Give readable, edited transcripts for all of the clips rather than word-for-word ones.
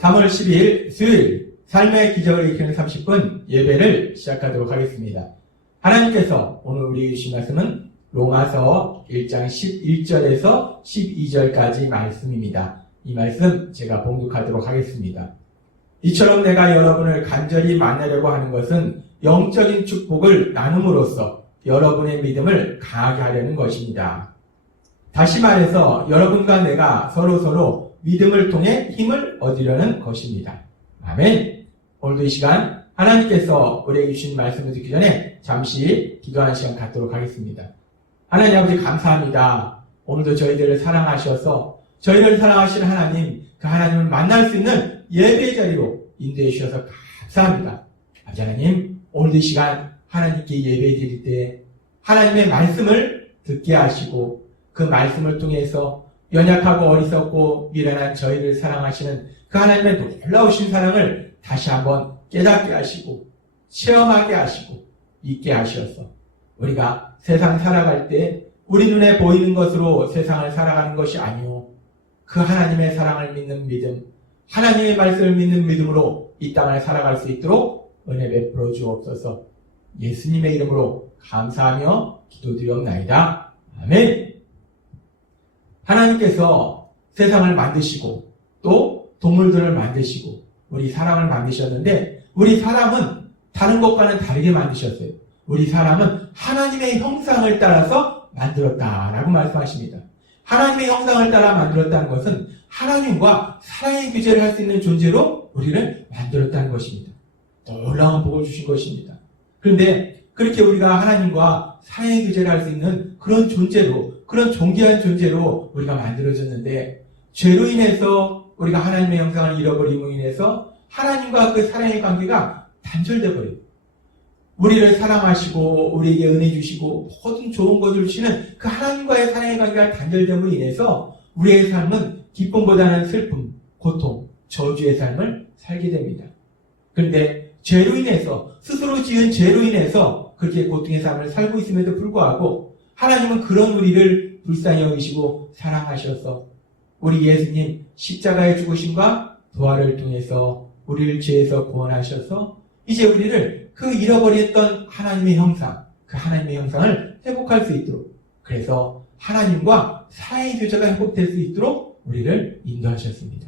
3월 12일 수요일 삶의 기적을 일으키는 30분 예배를 시작하도록 하겠습니다. 하나님께서 오늘 우리에게 주신 말씀은 로마서 1장 11절에서 12절까지 말씀입니다. 이 말씀 제가 봉독하도록 하겠습니다. 이처럼 내가 여러분을 간절히 만나려고 하는 것은 영적인 축복을 나눔으로써 여러분의 믿음을 강하게 하려는 것입니다. 다시 말해서 여러분과 내가 서로 믿음을 통해 힘을 얻으려는 것입니다. 아멘. 오늘도 이 시간 하나님께서 우리에게 주신 말씀을 듣기 전에 잠시 기도하는 시간 갖도록 하겠습니다. 하나님 아버지 감사합니다. 오늘도 저희들을 사랑하셔서 저희를 사랑하시는 하나님, 그 하나님을 만날 수 있는 예배의 자리로 인도해 주셔서 감사합니다. 아버지 하나님, 오늘도 이 시간 하나님께 예배 드릴 때 하나님의 말씀을 듣게 하시고 그 말씀을 통해서 연약하고 어리석고 미련한 저희를 사랑하시는 그 하나님의 놀라우신 사랑을 다시 한번 깨닫게 하시고 체험하게 하시고 있게 하셔서 우리가 세상 살아갈 때 우리 눈에 보이는 것으로 세상을 살아가는 것이 아니오, 그 하나님의 사랑을 믿는 믿음, 하나님의 말씀을 믿는 믿음으로 이 땅을 살아갈 수 있도록 은혜 베풀어 주옵소서. 예수님의 이름으로 감사하며 기도드리옵나이다. 아멘. 하나님께서 세상을 만드시고 또 동물들을 만드시고 우리 사람을 만드셨는데 우리 사람은 다른 것과는 다르게 만드셨어요. 우리 사람은 하나님의 형상을 따라서 만들었다라고 말씀하십니다. 하나님의 형상을 따라 만들었다는 것은 하나님과 사랑의 교제를 할 수 있는 존재로 우리를 만들었다는 것입니다. 놀라운 복을 주신 것입니다. 그런데 그렇게 우리가 하나님과 사랑의 교제를 할 수 있는 그런 존재로, 그런 존귀한 존재로 우리가 만들어졌는데 죄로 인해서 우리가 하나님의 형상을 잃어버림으로 인해서 하나님과 그 사랑의 관계가 단절돼 버려요. 우리를 사랑하시고 우리에게 은혜 주시고 모든 좋은 것을 주시는 그 하나님과의 사랑의 관계가 단절됨으로 인해서 우리의 삶은 기쁨보다는 슬픔, 고통, 저주의 삶을 살게 됩니다. 그런데 죄로 인해서, 스스로 지은 죄로 인해서 그렇게 고통의 삶을 살고 있음에도 불구하고 하나님은 그런 우리를 불쌍히 여기시고 사랑하셔서 우리 예수님 십자가의 죽으심과 부활을 통해서 우리를 죄에서 구원하셔서 이제 우리를 그 잃어버렸던 하나님의 형상, 그 하나님의 형상을 회복할 수 있도록, 그래서 하나님과 사랑의 교제가 회복될 수 있도록 우리를 인도하셨습니다.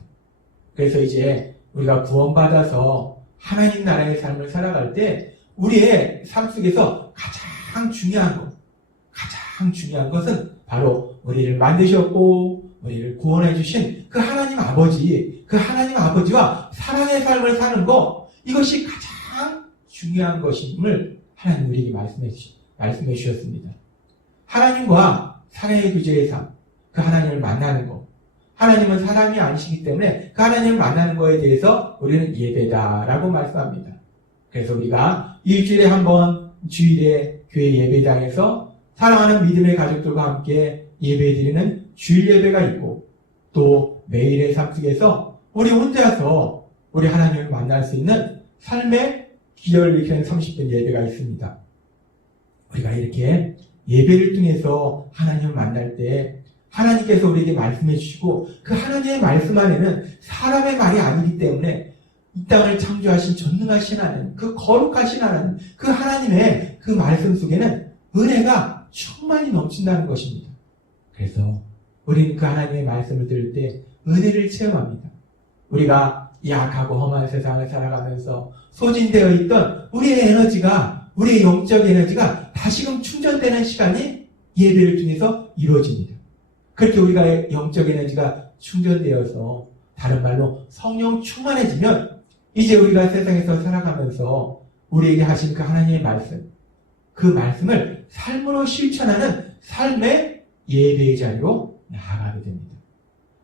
그래서 이제 우리가 구원받아서 하나님 나라의 삶을 살아갈 때 우리의 삶 속에서 가장 중요한 것은 바로 우리를 만드셨고 우리를 구원해 주신 그 하나님 아버지, 그 하나님 아버지와 사랑의 삶을 사는 것, 이것이 가장 중요한 것임을 하나님 우리에게 말씀해 주셨습니다. 하나님과 사랑의 교제의 삶, 그 하나님을 만나는 것, 하나님은 사람이 아니시기 때문에 그 하나님을 만나는 것에 대해서 우리는 예배다라고 말씀합니다. 그래서 우리가 일주일에 한 번 주일에 교회 예배당에서 사랑하는 믿음의 가족들과 함께 예배드리는 주일 예배가 있고 또 매일의 삶 속에서 우리 혼자서 우리 하나님을 만날 수 있는 삶의 기적을 일으키는 30분 예배가 있습니다. 우리가 이렇게 예배를 통해서 하나님을 만날 때 하나님께서 우리에게 말씀해 주시고 그 하나님의 말씀 안에는 사람의 말이 아니기 때문에 이 땅을 창조하신 전능하신 하나님, 그 거룩하신 하나님, 그 하나님의 그 말씀 속에는 은혜가 충만히 넘친다는 것입니다. 그래서 우리는 그 하나님의 말씀을 들을 때 은혜를 체험합니다. 우리가 약하고 험한 세상을 살아가면서 소진되어 있던 우리의 에너지가, 우리의 영적 에너지가 다시금 충전되는 시간이 예배를 통해서 이루어집니다. 그렇게 우리가 영적 에너지가 충전되어서 다른 말로 성령 충만해지면 이제 우리가 세상에서 살아가면서 우리에게 하신 그 하나님의 말씀, 그 말씀을 삶으로 실천하는 삶의 예배의 자리로 나아가게 됩니다.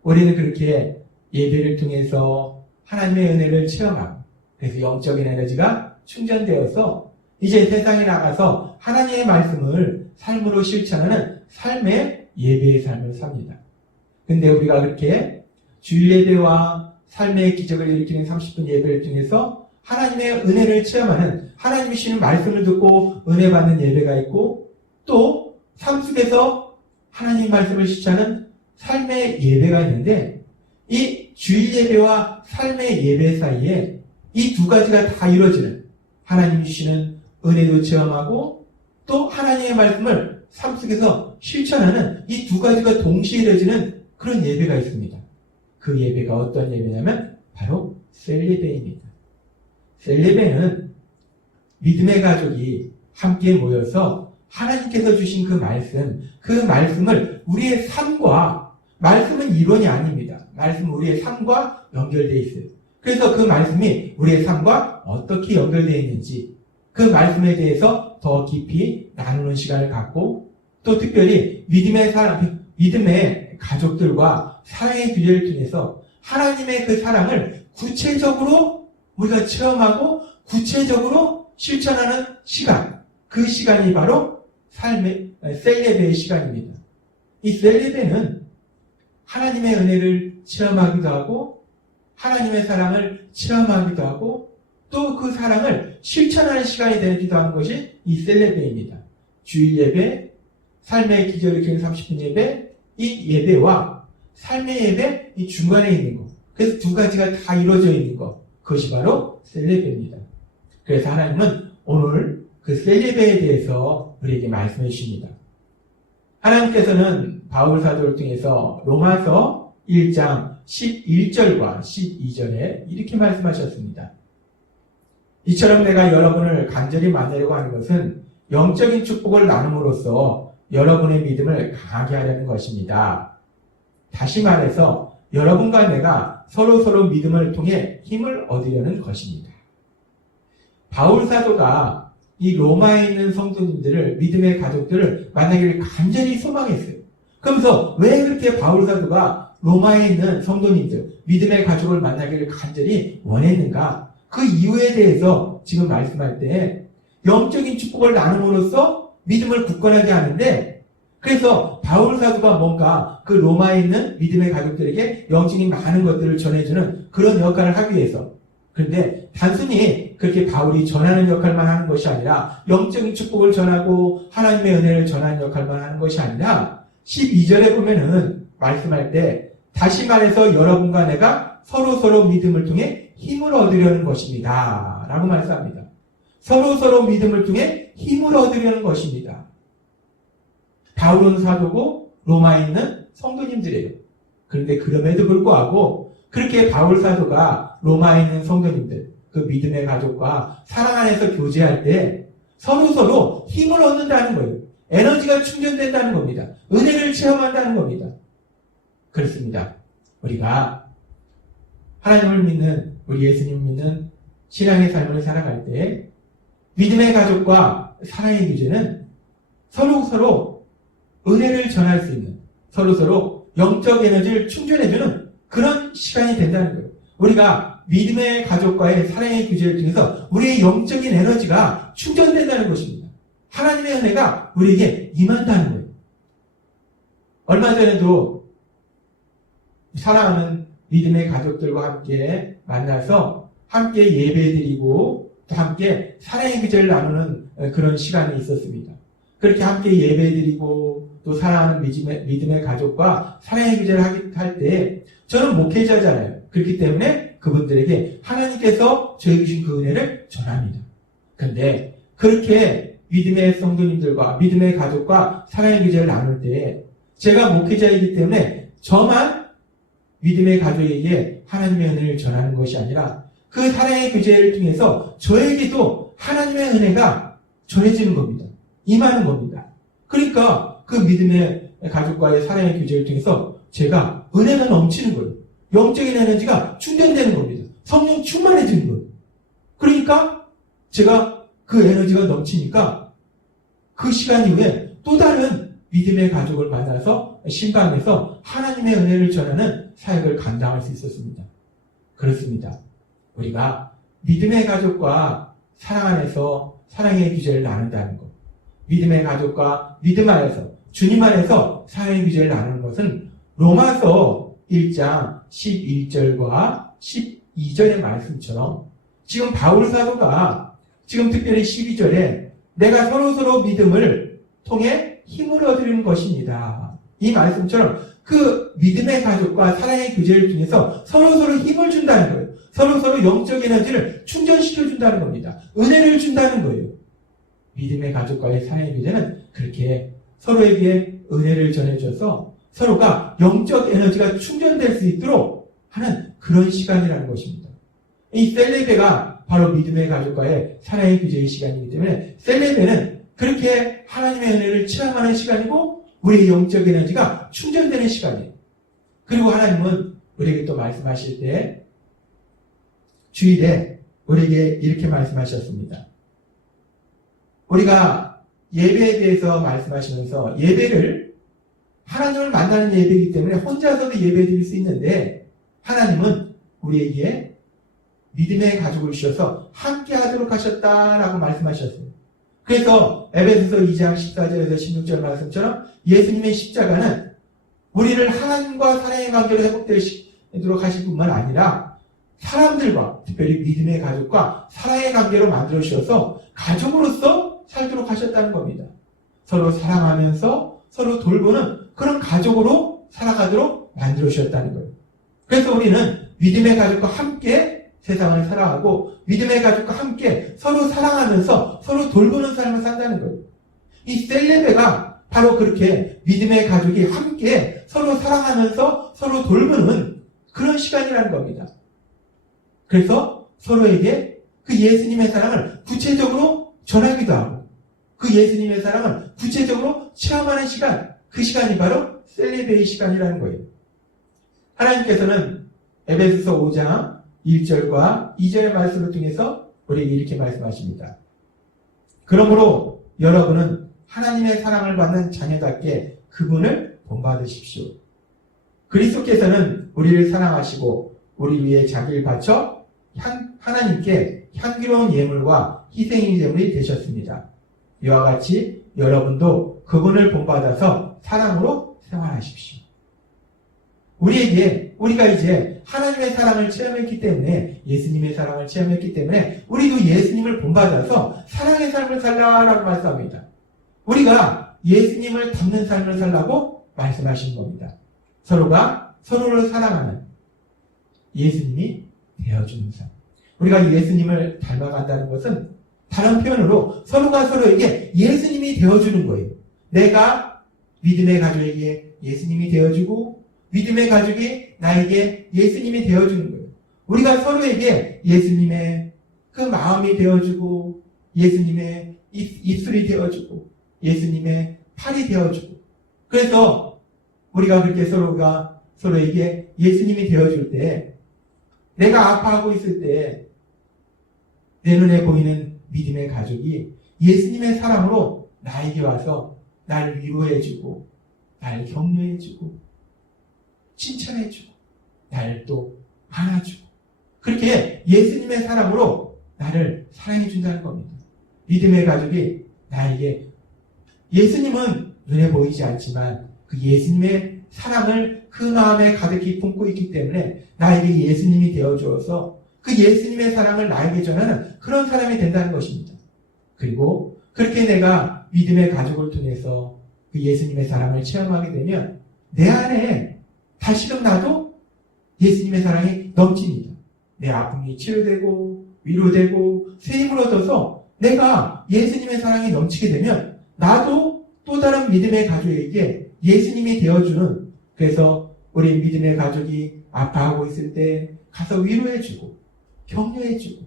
우리는 그렇게 예배를 통해서 하나님의 은혜를 체험하고 그래서 영적인 에너지가 충전되어서 이제 세상에 나가서 하나님의 말씀을 삶으로 실천하는 삶의 예배의 삶을 삽니다. 근데 우리가 그렇게 주일 예배와 삶의 기적을 일으키는 30분 예배를 통해서 하나님의 은혜를 체험하는, 하나님이 주시는 말씀을 듣고 은혜 받는 예배가 있고 또 삶 속에서 하나님 말씀을 실천하는 삶의 예배가 있는데 이 주일 예배와 삶의 예배 사이에 이 두 가지가 다 이루어지는 하나님 주시는 은혜도 체험하고 또 하나님의 말씀을 삶 속에서 실천하는 이 두 가지가 동시에 이루어지는 그런 예배가 있습니다. 그 예배가 어떤 예배냐면 바로 셀 예배입니다. 셀 예배는 믿음의 가족이 함께 모여서 하나님께서 주신 그 말씀을 우리의 삶과, 말씀은 이론이 아닙니다. 말씀은 우리의 삶과 연결되어 있어요. 그래서 그 말씀이 우리의 삶과 어떻게 연결되어 있는지 그 말씀에 대해서 더 깊이 나누는 시간을 갖고 또 특별히 믿음의 가족들과 사랑의 교제를 통해서 하나님의 그 사랑을 구체적으로 우리가 체험하고 구체적으로 실천하는 시간, 그 시간이 바로 삶의 셀 예배의 시간입니다. 이 셀 예배는 하나님의 은혜를 체험하기도 하고 하나님의 사랑을 체험하기도 하고 또 그 사랑을 실천하는 시간이 되기도 하는 것이 이 셀 예배입니다. 주일 예배, 삶의 기절을 기는 30분 예배, 이 예배와 삶의 예배, 이 중간에 있는 것. 그래서 두 가지가 다 이루어져 있는 것. 그것이 바로 셀 예배입니다. 그래서 하나님은 오늘 그 셀 예배에 대해서 우리에게 말씀해 주십니다. 하나님께서는 바울 사도를 통해서 로마서 1장 11절과 12절에 이렇게 말씀하셨습니다. 이처럼 내가 여러분을 간절히 만나려고 하는 것은 영적인 축복을 나눔으로써 여러분의 믿음을 강하게 하려는 것입니다. 다시 말해서 여러분과 내가 서로 믿음을 통해 힘을 얻으려는 것입니다. 바울 사도가 이 로마에 있는 성도님들을, 믿음의 가족들을 만나기를 간절히 소망했어요. 그러면서 왜 그렇게 바울 사도가 로마에 있는 성도님들, 믿음의 가족을 만나기를 간절히 원했는가? 그 이유에 대해서 지금 말씀할 때 영적인 축복을 나눔으로써 믿음을 굳건하게 하는데, 그래서 바울 사도가 뭔가 그 로마에 있는 믿음의 가족들에게 영적인 많은 것들을 전해주는 그런 역할을 하기 위해서, 그런데 단순히 그렇게 바울이 전하는 역할만 하는 것이 아니라 영적인 축복을 전하고 하나님의 은혜를 전하는 역할만 하는 것이 아니라 12절에 보면은 말씀할 때 다시 말해서 여러분과 내가 서로 믿음을 통해 힘을 얻으려는 것입니다. 라고 말씀합니다. 서로 믿음을 통해 힘을 얻으려는 것입니다. 바울은 사도고 로마에 있는 성도님들이에요. 그런데 그럼에도 불구하고 그렇게 바울 사도가 로마에 있는 성도님들, 그 믿음의 가족과 사랑 안에서 교제할 때 서로 힘을 얻는다는 거예요. 에너지가 충전된다는 겁니다. 은혜를 체험한다는 겁니다. 그렇습니다. 우리가 하나님을 믿는, 우리 예수님을 믿는 신앙의 삶을 살아갈 때 믿음의 가족과 사랑의 교제는 서로 은혜를 전할 수 있는, 서로 영적 에너지를 충전해주는 그런 시간이 된다는 거예요. 우리가 믿음의 가족과의 사랑의 교제를 통해서 우리의 영적인 에너지가 충전된다는 것입니다. 하나님의 은혜가 우리에게 임한다는 거예요. 얼마 전에도 사랑하는 믿음의 가족들과 함께 만나서 함께 예배드리고 또 함께 사랑의 교제를 나누는 그런 시간이 있었습니다. 그렇게 함께 예배드리고 또 사랑하는 믿음의 가족과 사랑의 교제를 할 때 저는 목회자잖아요. 그렇기 때문에 그분들에게 하나님께서 저에게 주신 그 은혜를 전합니다. 그런데 그렇게 믿음의 성도님들과 믿음의 가족과 사랑의 교제를 나눌 때 제가 목회자이기 때문에 저만 믿음의 가족에게 하나님의 은혜를 전하는 것이 아니라 그 사랑의 교제를 통해서 저에게도 하나님의 은혜가 전해지는 겁니다. 임하는 겁니다. 그러니까 그 믿음의 가족과의 사랑의 교제를 통해서 제가 은혜가 넘치는 거예요. 영적인 에너지가 충전되는 겁니다. 성령 충만해지는 거예요. 그러니까 제가 그 에너지가 넘치니까 그 시간 이후에 또 다른 믿음의 가족을 만나서 신방에서 하나님의 은혜를 전하는 사역을 감당할 수 있었습니다. 그렇습니다. 우리가 믿음의 가족과 사랑 안에서 사랑의 교제를 나눈다는 것, 믿음의 가족과 믿음 안에서 주님 안에서 사랑의 교제를 나누는 것은 로마서 1장 11절과 12절의 말씀처럼 지금 바울 사도가 지금 특별히 12절에 내가 서로 믿음을 통해 힘을 얻으려는 것입니다. 이 말씀처럼 그 믿음의 가족과 사랑의 교제를 통해서 서로서로 힘을 준다는 거예요. 서로서로 영적 에너지를 충전시켜준다는 겁니다. 은혜를 준다는 거예요. 믿음의 가족과의 사랑의 교제는 그렇게 서로에게 은혜를 전해줘서 서로가 영적 에너지가 충전될 수 있도록 하는 그런 시간이라는 것입니다. 이 셀레베가 바로 믿음의 가족과의 사랑의 교제의 시간이기 때문에 셀레베는 그렇게 하나님의 은혜를 체험하는 시간이고 우리의 영적 에너지가 충전되는 시간이에요. 그리고 하나님은 우리에게 또 말씀하실 때 주일에 우리에게 이렇게 말씀하셨습니다. 우리가 예배에 대해서 말씀하시면서 예배를 하나님을 만나는 예배이기 때문에 혼자서도 예배 드릴 수 있는데 하나님은 우리에게 믿음의 가족을 주셔서 함께 하도록 하셨다라고 말씀하셨어요. 그래서 에베소서 2장 14절에서 16절 말씀처럼 예수님의 십자가는 우리를 하나님과 사랑의 관계로 회복되도록 하실 뿐만 아니라 사람들과 특별히 믿음의 가족과 사랑의 관계로 만들어 주셔서 가족으로서 살도록 하셨다는 겁니다. 서로 사랑하면서 서로 돌보는 그런 가족으로 살아가도록 만들어 주셨다는 거예요. 그래서 우리는 믿음의 가족과 함께 세상을 살아가고 믿음의 가족과 함께 서로 사랑하면서 서로 돌보는 삶을 산다는 거예요. 이 셀레베가 바로 그렇게 믿음의 가족이 함께 서로 사랑하면서 서로 돌보는 그런 시간이라는 겁니다. 그래서 서로에게 그 예수님의 사랑을 구체적으로 전하기도 하고 그 예수님의 사랑을 구체적으로 체험하는 시간, 그 시간이 바로 셀레베의 시간이라는 거예요. 하나님께서는 에베소서 5장 1절과 2절의 말씀을 통해서 우리에게 이렇게 말씀하십니다. 그러므로 여러분은 하나님의 사랑을 받는 자녀답게 그분을 본받으십시오. 그리스도께서는 우리를 사랑하시고 우리 위해 자기를 바쳐 하나님께 향기로운 예물과 희생의 제물이 되셨습니다. 이와 같이 여러분도 그분을 본받아서 사랑으로 생활하십시오. 우리가 이제 하나님의 사랑을 체험했기 때문에 예수님의 사랑을 체험했기 때문에 우리도 예수님을 본받아서 사랑의 삶을 살라라고 말씀합니다. 우리가 예수님을 닮는 삶을 살라고 말씀하신 겁니다. 서로가 서로를 사랑하는 예수님이 되어주는 삶. 우리가 예수님을 닮아간다는 것은 다른 표현으로 서로가 서로에게 예수님이 되어주는 거예요. 내가 믿음의 가족에게 예수님이 되어주고 믿음의 가족이 나에게 예수님이 되어주는 거예요. 우리가 서로에게 예수님의 그 마음이 되어주고 예수님의 입술이 되어주고 예수님의 팔이 되어주고 그래서 우리가 그렇게 서로가 서로에게 예수님이 되어줄 때 내가 아파하고 있을 때 내 눈에 보이는 믿음의 가족이 예수님의 사랑으로 나에게 와서 나를 위로해주고 나를 격려해주고 칭찬해주고 나를 또 안아주고 그렇게 예수님의 사랑으로 나를 사랑해준다는 겁니다. 믿음의 가족이 나에게 예수님은 눈에 보이지 않지만 그 예수님의 사랑을 그 마음에 가득히 품고 있기 때문에 나에게 예수님이 되어주어서 그 예수님의 사랑을 나에게 전하는 그런 사람이 된다는 것입니다. 그리고 그렇게 내가 믿음의 가족을 통해서 그 예수님의 사랑을 체험하게 되면 내 안에 다시금 나도 예수님의 사랑이 넘칩니다. 내 아픔이 치료되고 위로되고 새 힘을 얻어서 내가 예수님의 사랑이 넘치게 되면 나도 또 다른 믿음의 가족에게 예수님이 되어주는 그래서 우리 믿음의 가족이 아파하고 있을 때 가서 위로해주고 격려해주고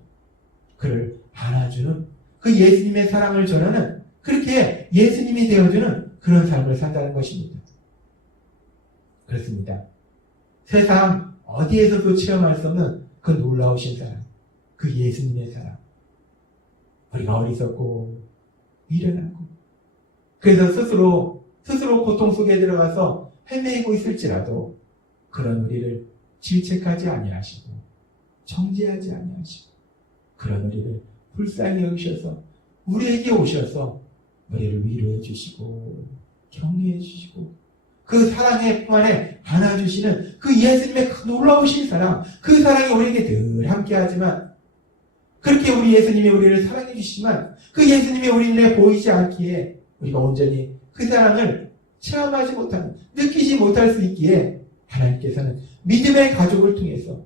그를 안아주는 그 예수님의 사랑을 전하는 그렇게 예수님이 되어주는 그런 삶을 산다는 것입니다. 그렇습니다. 세상 어디에서도 체험할 수 없는 그 놀라우신 사랑, 그 예수님의 사랑. 우리가 어리석고 미련하고 그래서 스스로 고통 속에 들어가서 헤매이고 있을지라도 그런 우리를 질책하지 아니하시고 정죄하지 아니하시고 그런 우리를 불쌍히 여기셔서 우리에게 오셔서 우리를 위로해 주시고 격려해 주시고 그 사랑의 품 안에 안아주시는 그 예수님의 그 놀라우신 사랑, 그 사랑이 우리에게 늘 함께하지만 그렇게 우리 예수님이 우리를 사랑해 주시지만 그 예수님이 우리 눈에 보이지 않기에 우리가 온전히 그 사랑을 체험하지 못하는, 느끼지 못할 수 있기에 하나님께서는 믿음의 가족을 통해서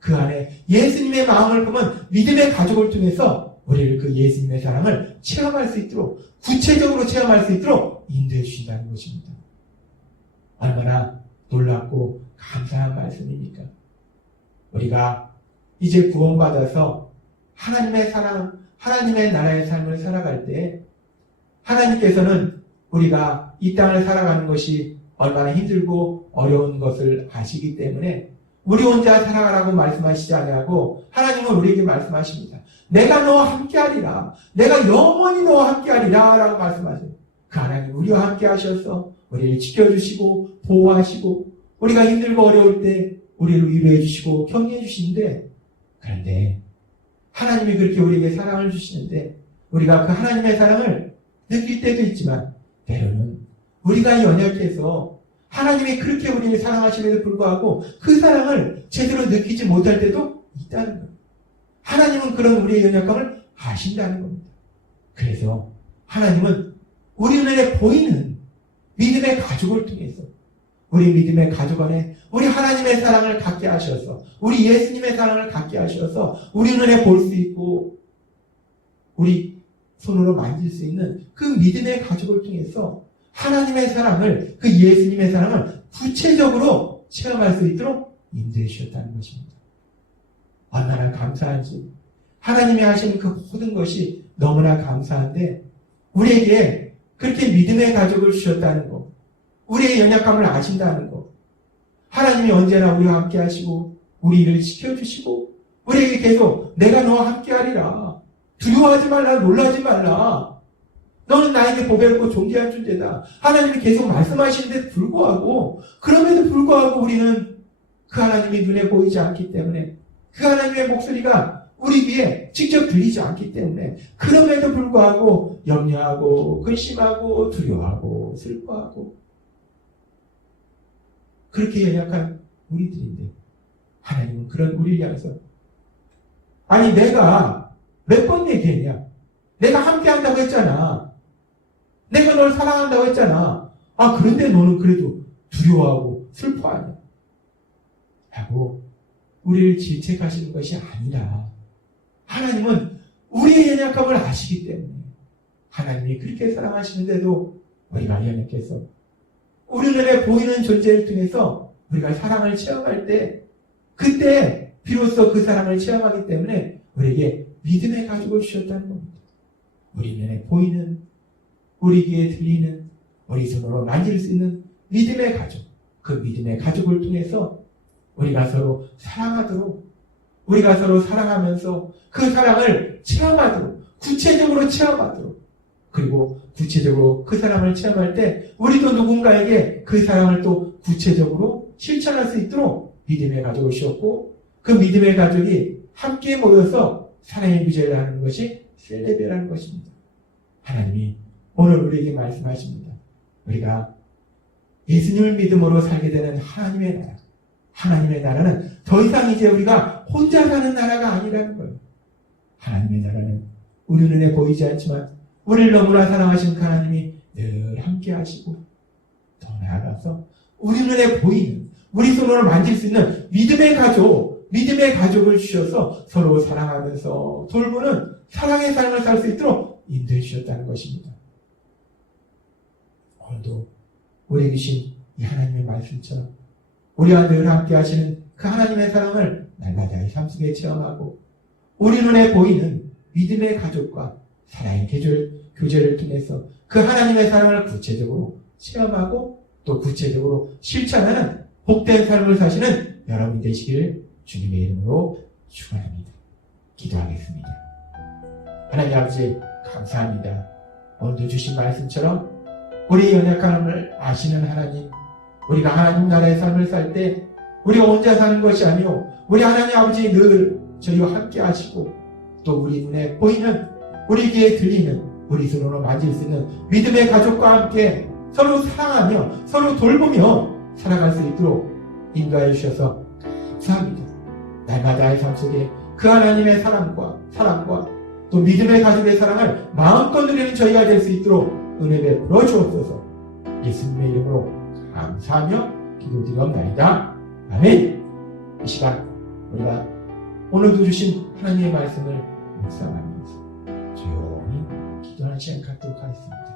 그 안에 예수님의 마음을 보면 믿음의 가족을 통해서 우리를 그 예수님의 사랑을 체험할 수 있도록, 구체적으로 체험할 수 있도록 인도해 주신다는 것입니다. 얼마나 놀랍고 감사한 말씀입니까? 우리가 이제 구원받아서 하나님의 사랑, 하나님의 나라의 삶을 살아갈 때 하나님께서는 우리가 이 땅을 살아가는 것이 얼마나 힘들고 어려운 것을 아시기 때문에 우리 혼자 살아가라고 말씀하시지 아니하고 하나님은 우리에게 말씀하십니다. 내가 너와 함께하리라. 내가 영원히 너와 함께하리라 라고 말씀하세요. 그 하나님 우리와 함께 하셔서 우리를 지켜주시고 보호하시고 우리가 힘들고 어려울 때 우리를 위로해 주시고 격려해 주시는데, 그런데 하나님이 그렇게 우리에게 사랑을 주시는데 우리가 그 하나님의 사랑을 느낄 때도 있지만 때로는 우리가 연약해서 하나님이 그렇게 우리를 사랑하심에도 불구하고 그 사랑을 제대로 느끼지 못할 때도 있다는 거예요. 하나님은 그런 우리의 연약함을 아신다는 겁니다. 그래서 하나님은 우리 눈에 보이는 믿음의 가족을 통해서 우리 믿음의 가족 안에 우리 하나님의 사랑을 갖게 하셔서 우리 예수님의 사랑을 갖게 하셔서 우리 눈에 볼 수 있고 우리 손으로 만질 수 있는 그 믿음의 가족을 통해서 하나님의 사랑을, 그 예수님의 사랑을 구체적으로 체험할 수 있도록 인도해 주셨다는 것입니다. 얼마나 감사한지, 하나님이 하시는 그 모든 것이 너무나 감사한데 우리에게 그렇게 믿음의 가족을 주셨다는 것, 우리의 연약함을 아신다는 것, 하나님이 언제나 우리와 함께 하시고 우리를 지켜주시고 우리에게 계속 내가 너와 함께 하리라, 두려워하지 말라, 놀라지 말라, 너는 나에게 보배롭고 존귀한 존재다, 하나님이 계속 말씀하시는데도 불구하고, 그럼에도 불구하고 우리는 그 하나님이 눈에 보이지 않기 때문에, 그 하나님의 목소리가 우리 귀에 직접 들리지 않기 때문에 그럼에도 불구하고 염려하고 근심하고 두려워하고 슬퍼하고 그렇게 연약한 우리들인데 하나님은 그런 우리를 향해서, 아니 내가 몇 번 얘기했냐, 내가 함께 한다고 했잖아, 내가 널 사랑한다고 했잖아, 아 그런데 너는 그래도 두려워하고 슬퍼하냐 라고 우리를 질책하시는 것이 아니라, 하나님은 우리의 연약함을 아시기 때문에 하나님이 그렇게 사랑하시는데도 우리가 연약해서 우리 눈에 보이는 존재를 통해서 우리가 사랑을 체험할 때, 그때 비로소 그 사랑을 체험하기 때문에 우리에게 믿음의 가족을 주셨다는 겁니다. 우리 눈에 보이는, 우리 귀에 들리는, 우리 손으로 만질 수 있는 믿음의 가족, 그 믿음의 가족을 통해서 우리가 서로 사랑하도록, 우리가 서로 사랑하면서 그 사랑을 체험하도록, 구체적으로 체험하도록, 그리고 구체적으로 그 사랑을 체험할 때 우리도 누군가에게 그 사랑을 또 구체적으로 실천할 수 있도록 믿음의 가족을 씌웠고, 그 믿음의 가족이 함께 모여서 사랑의 구제를 하는 것이 셀레베라는 것입니다. 하나님이 오늘 우리에게 말씀하십니다. 우리가 예수님을 믿음으로 살게 되는 하나님의 나라, 하나님의 나라는 더 이상 이제 우리가 혼자 사는 나라가 아니라는 거예요. 하나님의 나라는 우리 눈에 보이지 않지만 우리를 너무나 사랑하신 그 하나님이 늘 함께 하시고, 더 나아가서 우리 눈에 보이는, 우리 손으로 만질 수 있는 믿음의 가족, 믿음의 가족을 주셔서 서로 사랑하면서 돌보는 사랑의 삶을 살 수 있도록 인도해 주셨다는 것입니다. 오늘도 우리에게 주신 이 하나님의 말씀처럼 우리와 늘 함께 하시는 그 하나님의 사랑을 날마다 삶 속에 체험하고, 우리 눈에 보이는 믿음의 가족과 사랑의 교제를 통해서 그 하나님의 사랑을 구체적으로 체험하고 또 구체적으로 실천하는 복된 삶을 사시는 여러분 되시기를 주님의 이름으로 축원합니다. 기도하겠습니다. 하나님 아버지 감사합니다. 오늘도 주신 말씀처럼 우리의 연약함을 아시는 하나님, 우리가 하나님 나라의 삶을 살 때 우리가 혼자 사는 것이 아니오, 우리 하나님 아버지 늘 저희와 함께 하시고, 또 우리 눈에 보이는, 우리 귀에 들리는, 우리 손으로 만질 수 있는 믿음의 가족과 함께 서로 사랑하며 서로 돌보며 살아갈 수 있도록 인도하여 주셔서 감사합니다. 날마다의 삶 속에 그 하나님의 사랑과 또 믿음의 가족의 사랑을 마음껏 누리는 저희가 될 수 있도록 은혜 베풀어 주옵소서. 예수님의 이름으로 감사하며 기도드리옵나이다. 아멘. 이 시간 우리가 오늘도 주신 하나님의 말씀을 묵상하면서 조용히 기도하는 시간 갖도록 하겠습니다.